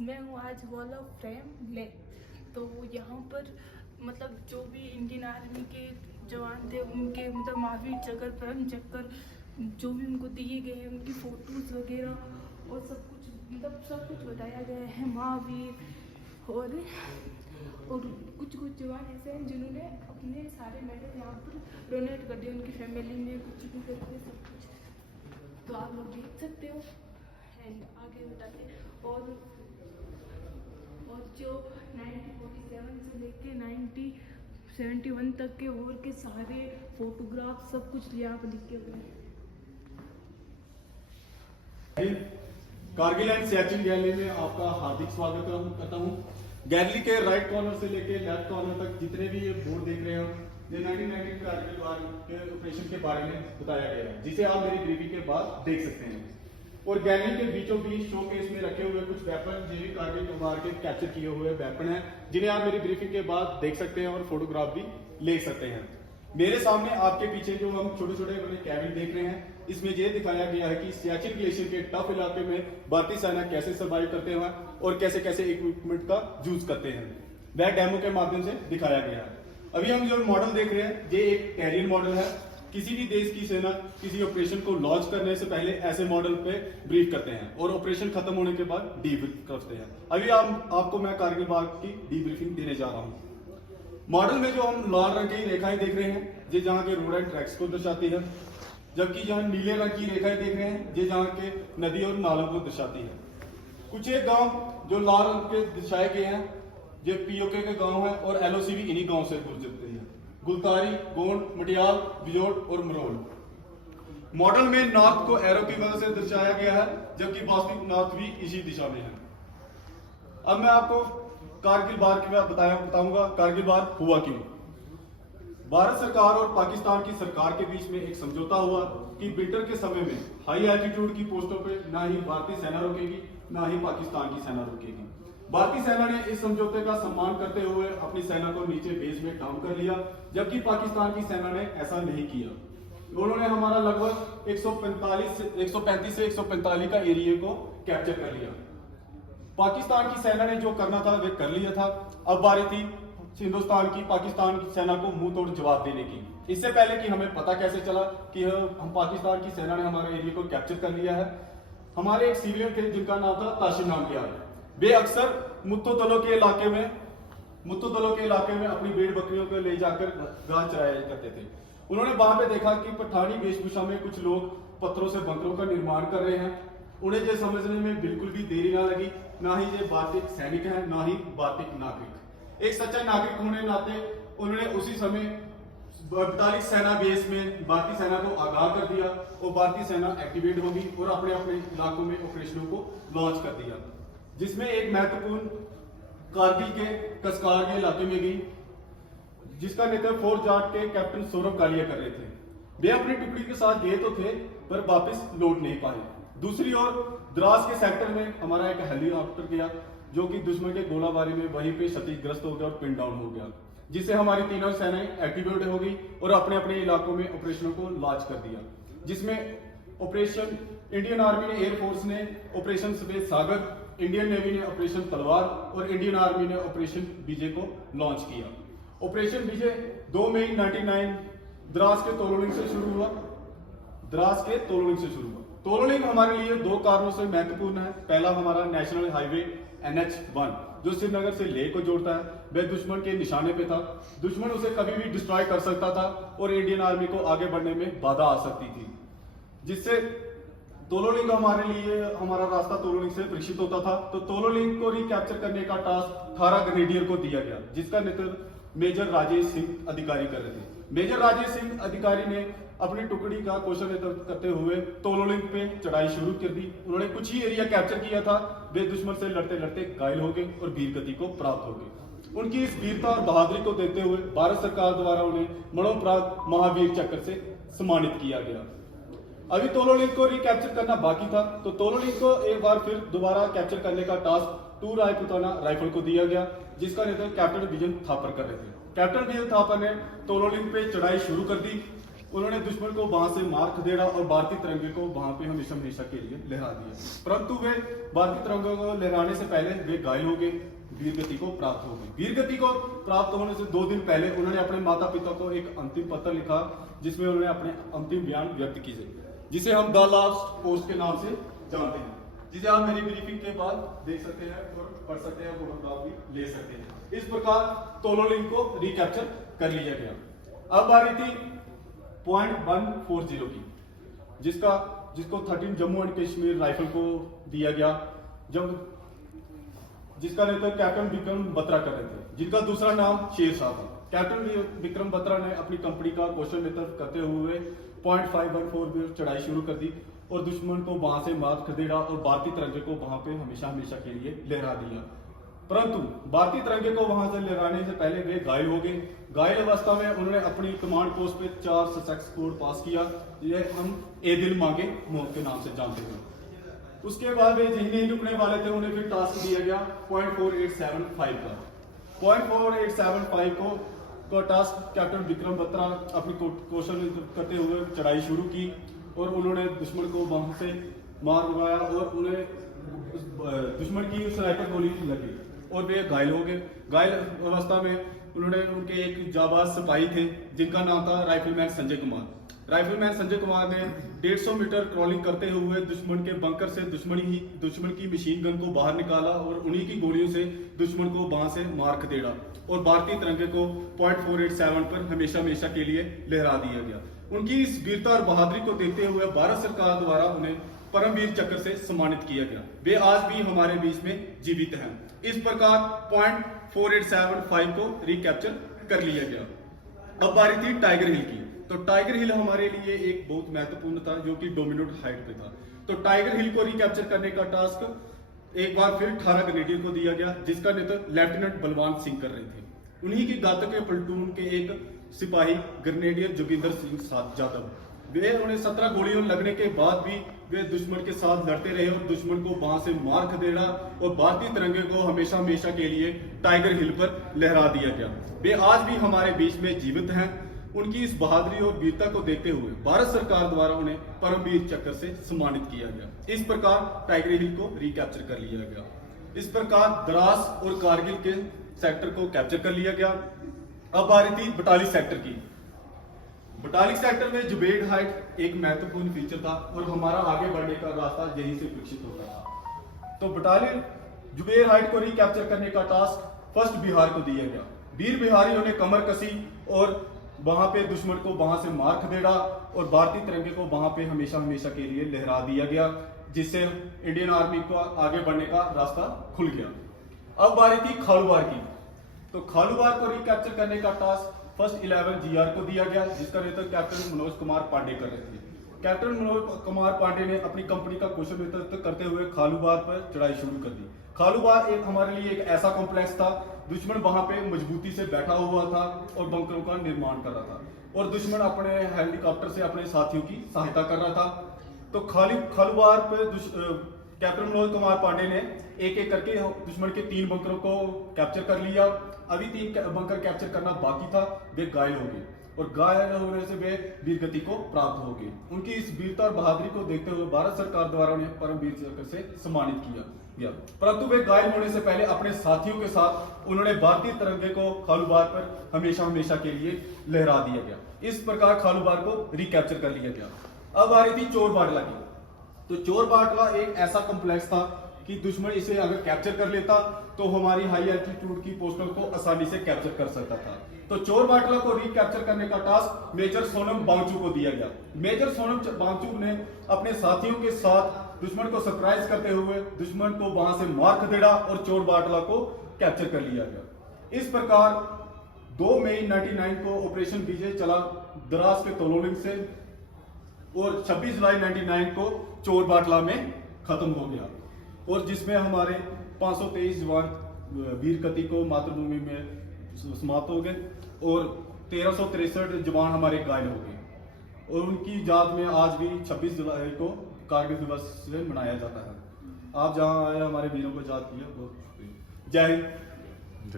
मैं हूँ आज वॉल ऑफ फ्रेम ले। तो यहाँ पर मतलब जो भी इंडियन आर्मी के जवान थे उनके मतलब महावीर चक्र, परम चक्र जो भी उनको दिए गए हैं उनकी फ़ोटोज़ वगैरह और सब कुछ मतलब सब कुछ बताया गया है। महावीर और कुछ जवान ऐसे हैं जिन्होंने अपने सारे मेडल यहाँ पर डोनेट कर दिए उनकी फैमिली में कुछ भी करके सब कुछ। तो आप लोग देख सकते हो एंड आगे बताते और जो 1947 से लेके 1971 तक के वॉर के सारे फोटोग्राफ सब कुछ यहाँ पर लिखे हुए हैं। कारगिल एंड सियाचिन गैलरी में आपका हार्दिक स्वागत करता हूँ। गैलरी के राइट कॉर्नर से लेके लेफ्ट कॉर्नर तक जितने भी ये बोर्ड देख रहे हो ये 1990 कारगिल वार के ऑपरेशन के बारे में बताया गया है, जिसे आप मेरी ब्रीफिंग के बाद देख सकते हैं। और गैलरी के बीचों बीच शोकेस में रखे हुए कुछ वेपन जो भी कारगिल वार के कैप्चर किए हुए वेपन हैं, जिन्हें आप मेरी ब्रीफिंग के बाद देख सकते हैं और फोटोग्राफ भी ले सकते हैं। मेरे सामने आपके पीछे जो हम छोटे छोटे बने कैबिन देख रहे हैं, इसमें यह दिखाया गया है कि सियाचिन ग्लेशियर के टफ इलाके में भारतीय सेना कैसे सर्वाइव करते हैं और कैसे कैसे इक्विपमेंट का यूज करते हैं, वह डेमो के माध्यम से दिखाया गया है। अभी हम जो मॉडल देख रहे हैं ये एक टेरियन मॉडल है। किसी भी देश की सेना किसी ऑपरेशन को लॉन्च करने से पहले ऐसे मॉडल पे ब्रीफ करते हैं और ऑपरेशन खत्म होने के बाद डीब्रीफ करते हैं। अभी आपको मैं कारगिल वार की डीब्रीफिंग देने जा रहा हूँ। मॉडल में जो हम लाल रंग की रेखाएं देख रहे हैं ये जहाँ के रोड एंड ट्रैक्स को दर्शाती है, जबकि जहाँ नीले रंग की रेखाएं देख रहे हैं ये जहाँ के नदी और नालों को दर्शाती है। कुछ एक गांव जो लाल रंग के दर्शाए गए हैं ये पीओके के गांव है और एलओसी भी इन्हीं गांव से गुजरते हैं। गुलतारी, गोंड, मटियाल, बिजोड़ और मरोल। मॉडल में नॉर्थ को एरो की मदद से दर्शाया गया है, जबकि वास्तविक नॉर्थ भी इसी दिशा में है। अब मैं आपको कारगिल वार की बात बताऊंगा। कारगिल वार हुआ क्यों। भारत सरकार और पाकिस्तान की सरकार के बीच में एक समझौता हुआ कि विंटर के समय में हाई एल्टीट्यूड की पोस्टों पे ना ही भारतीय सेना रुकेगी ना ही पाकिस्तान की सेना रुकेगी। भारतीय सेना ने इस समझौते का सम्मान करते हुए अपनी सेना को नीचे बेस में डाउन कर लिया, जबकि पाकिस्तान की सेना ने ऐसा नहीं किया। उन्होंने हमारा लगभग 135 से 145 का एरिया को कैप्चर कर लिया। पाकिस्तान की सेना ने जो करना था वह कर लिया था। अब बारी थी हिंदुस्तान की पाकिस्तान की सेना को मुंह तोड़ जवाब देने की। इससे पहले कि हमें पता कैसे चला कि हम पाकिस्तान की सेना ने हमारे एरिया को कैप्चर कर लिया है, हमारे एक सिविलियन थे जिनका नाम था ताशिर नामग्याल। वे अक्सर मुत्तो दलों के इलाके में अपनी भेड़ बकरियों को ले जाकर घास चराया करते थे। उन्होंने वहां पे देखा कि पठानी वेशभूषा में कुछ लोग पत्थरों से बंकरों का निर्माण कर रहे हैं। उन्हें ये समझने में बिल्कुल भी देरी ना लगी, ना ही ये भारतीय सैनिक है ना ही भारतीय नागरिक। एक सच्चा नागरिक होने नाते उन्होंने उसी समय 42 सेना बेस में भारतीय सेना को आगाह कर दिया और भारतीय सेना एक्टिवेट होगी और अपने अपने इलाकों में ऑपरेशनों को लॉन्च कर दिया, जिसमें एक महत्वपूर्ण कारगिल के कसकार के इलाके में गई, जिसका नेतृत्व फोर्ट जाट के कैप्टन सौरभ कालिया कर रहे थे। वे अपनी टुकड़ी के साथ गए तो थे पर वापस लौट नहीं पाए। दूसरी ओर द्रास के सेक्टर में हमारा एक हेलीकॉप्टर गया जो कि दुश्मन के गोलाबारी में वहीं पे क्षतिग्रस्त हो गया और पिन डाउन हो गया, जिससे हमारी तीनों सेनाएं एक्टिवेट हो गई और अपने अपने इलाकों में ऑपरेशनों को लॉन्च कर दिया, जिसमें ऑपरेशन इंडियन आर्मी ने, एयरफोर्स ने ऑपरेशन सफेद सागर, इंडियन नेवी ने ऑपरेशन तलवार और इंडियन आर्मी ने ऑपरेशन विजय को लॉन्च किया। ऑपरेशन विजय 2 मई 1999 द्रास के तोलोलिंग से शुरू हुआ। तोलोलिंग हमारे लिए दो कारणों से महत्वपूर्ण है। पहला, हमारा नेशनल हाईवे NH1 जो श्रीनगर से लेह को जोड़ता है वह दुश्मन के निशाने पे था। दुश्मन उसे कभी भी डिस्ट्रॉय कर सकता था और इंडियन आर्मी को आगे बढ़ने में बाधा आ सकती थी, जिससे तोलोलिंग हमारा रास्ता तोलोलिंग से परीक्षित होता था। तो तोलोलिंग को रिकैप्चर करने का टास्क 18 ग्रेनेडियर को दिया गया, जिसका नेतृत्व मेजर राजेश सिंह अधिकारी कर रहे थे। मेजर राजेश सिंह अधिकारी ने अपनी टुकड़ी का कौशल नेतृत्व करते हुए तोलोलिंग पे चढ़ाई शुरू कर दी। उन्होंने कुछ ही एरिया कैप्चर किया था, वे दुश्मन से लड़ते लड़ते घायल हो गए और वीर गति को प्राप्त हो गए। उनकी इस वीरता और बहादुरी को देखते हुए भारत सरकार द्वारा उन्हें मरणोपरांत महावीर चक्र से सम्मानित किया गया। अभी तोलोलिंग को रिकैप्चर करना बाकी था, तो तोलोलिंग को एक बार फिर दोबारा कैप्चर करने का टास्क 2 रायपुताना राइफल को दिया गया, जिसका नेतृत्व कैप्टन विजय थापर कर रहे थे। कैप्टन विजय थापर ने तोलोलिंग पे चढ़ाई शुरू कर दी उन्होंने दुश्मन को वहां से मार खदेड़ा और भारतीय तिरंगे को वहां पे हमेशा हमेशा के लिए लहरा दिया। परंतु वे भारतीय तिरंगे को लहराने से पहले वे घायल हो गए, वीर गति को प्राप्त हो गई। वीर गति को प्राप्त होने से 2 दिन पहले उन्होंने अपने माता पिता को एक अंतिम पत्र लिखा, जिसमें उन्होंने अपने अंतिम बयान व्यक्त किए, जिसे हम द लास्ट पोस्ट के नाम से जानते हैं, जिसे आप मेरी ब्रीफिंग के बाद देख सकते हैं और पढ़ सकते हैं, फोटोग्राफ भी ले सकते हैं। इस प्रकार तोलोलिंग को रिकैप्चर कर लिया गया। अब बारी थी पॉइंट 140 की, जिसको 13 जम्मू एंड कश्मीर राइफल को दिया गया, जिसका नेतृत्व कैप्टन विक्रम बत्रा कर रहे थे, जिनका दूसरा नाम शेर शाह था। कैप्टन विक्रम बत्रा ने अपनी कंपनी का कौशल नेतृत्व करते हुए पॉइंट 514 पर चढ़ाई शुरू कर दी और दुश्मन को वहां से मार खदेड़ा और भारतीय तिरंगे को वहां पे हमेशा हमेशा के लिए लहरा दिया। परंतु भारतीय तिरंगे को वहां से लहराने से पहले वे घायल हो गए। घायल अवस्था में उन्होंने अपनी कमांड पोस्ट पे 4 ससेक्स कोड पास किया, ये हम ए दिल मांगे मौत के नाम से जानते हैं। उसके बाद वे यही नहीं रुकने वाले थे, उन्हें फिर टास्क दिया गया पॉइंट 4875 का। पॉइंट 4875 को टास्क कैप्टन विक्रम बत्रा अपनी कौशल करते हुए चढ़ाई शुरू की और उन्होंने दुश्मन को वहां से मार भगाया और उन्हें दुश्मन की उस राइफल गोली लगी और वे घायल हो गए। घायल अवस्था में उन्होंने उनके एक जाबाज सिपाही थे, जिनका नाम था राइफलमैन संजय कुमार। राइफलमैन संजय कुमार ने 150 मीटर क्रॉलिंग करते हुए दुश्मन के बंकर से दुश्मन की मशीन गन को बाहर निकाला और उन्हीं की गोलियों से दुश्मन को वहां से मार खदेड़ा और भारतीय तिरंगे को पॉइंट 487 पर हमेशा हमेशा के लिए लहरा दिया गया। उनकी इस वीरता और बहादुरी को देखते हुए भारत सरकार द्वारा उन्हें परमवीर चक्र से सम्मानित किया गया। वे आज भी हमारे बीच में जीवित हैं। इस प्रकार पॉइंट 4875 को रिकैप्चर कर लिया गया। अब बारी थी टाइगर हिल की। तो टाइगर हिल हमारे लिए एक बहुत महत्वपूर्ण था, जो कि डोमिनेट हाइट पे था। तो टाइगर हिल को रिकैप्चर करने का टास्क एक बार फिर 18 ग्रेनेडियर को दिया गया, जिसका नेतृत्व लेफ्टिनेंट बलवान सिंह कर रहे थे। उन्हीं की घातक प्लेटून के एक सिपाही ग्रेनेडियर जोगिंदर सिंह जाधव, वे उन्हें 17 गोलियों लगने के बाद भी वे दुश्मन के साथ लड़ते रहे और दुश्मन को वहां से मार खदेड़ा और भारतीय तिरंगे को हमेशा हमेशा के लिए टाइगर हिल पर लहरा दिया गया। वे आज भी हमारे बीच में जीवित हैं। उनकी इस बहादुरी और वीरता को देखते हुए भारत सरकार द्वारा उन्हें परमवीर चक्र से सम्मानित किया गया। इस प्रकार टाइगर हिल को रिकैप्चर कर लिया गया। इस प्रकार द्रास और कारगिल के सेक्टर को कैप्चर कर लिया गया। अब बारी थी बटाली सेक्टर की। बटालिक सेक्टर में जुबेड़ हाइट एक महत्वपूर्ण फीचर था और हमारा आगे बढ़ने का रास्ता यहीं से विकसित होता था। तो बटालियन जुबेड़ हाइट को रिकैप्चर करने का टास्क फर्स्ट बिहार को दिया गया। वीर बिहारियों ने कमर कसी और वहां पे दुश्मन को वहां से मार खदेड़ा और भारतीय तिरंगे को वहां पे हमेशा हमेशा के लिए लहरा दिया गया, जिससे इंडियन आर्मी को आगे बढ़ने का रास्ता खुल गया। अब बारी थी खालूवार की। तो खालूवार को रिकैप्चर करने का टास्क फर्स्ट 11 GR को दिया गया, जिसका नेतृत्व कैप्टन मनोज कुमार पांडे कर रहे थे। कैप्टन मनोज कुमार पांडे ने अपनी कंपनी का कौशल नेतृत्व करते हुए खालूवार पर चढ़ाई शुरू कर दी। खालूवार एक हमारे लिए एक ऐसा कॉम्प्लेक्स था, दुश्मन वहां पे मजबूती से बैठा हुआ था और बंकरों का निर्माण कर रहा था और दुश्मन अपने हेलीकॉप्टर से अपने साथियों की सहायता कर रहा था। तो खालूवार पे कैप्टन मनोज कुमार पांडे ने एक एक करके दुश्मन के 3 बंकरों को कैप्चर कर लिया। अभी 3 बंकर कैप्चर करना बाकी था। वे घायल हो गए और घायल होने से वे वीर गति को प्राप्त हो गए। उनकी इस वीरता और बहादुरी को देखते हुए भारत सरकार द्वारा उन्हें परमवीर चक्र से सम्मानित किया गया। परंतु वे घायल होने से पहले अपने साथियों के साथ उन्होंने भारतीय तिरंगे को खालूवार पर हमेशा हमेशा के लिए लहरा दिया गया। इस प्रकार खालूवार को रिकैप्चर कर लिया गया। अब आ रही थी चोर बाटला की। तो चोर बाटला एक ऐसा कॉम्प्लेक्स था कि दुश्मन इसे अगर कैप्चर कर लेता तो हमारी हाई एल्टीट्यूड की पोस्टों को आसानी से कैप्चर कर सकता था। तो चोर बाटला को रिकैप्चर करने का टास्क मेजर सोनम बांचू को दिया गया। मेजर सोनम बांचू ने अपने साथियों के साथ दुश्मन को सरप्राइज करते हुए दुश्मन को वहां से मार खदेड़ा और चोर बाटला को कैप्चर कर लिया गया। इस प्रकार 2 मई 1999 को ऑपरेशन विजय चला द्रास के तोलोलिंग से और 26 जुलाई 1999 को चोर बाटला में खत्म हो गया और जिसमें हमारे 523 जवान वीर गति को मातृभूमि में समाप्त हो गए और 1363 जवान हमारे घायल हो गए और उनकी याद में आज भी 26 जुलाई को कारगिल दिवस से मनाया जाता है। आप जहां आए हमारे वीरों को याद किया, बहुत शुक्रिया। जय हिंद।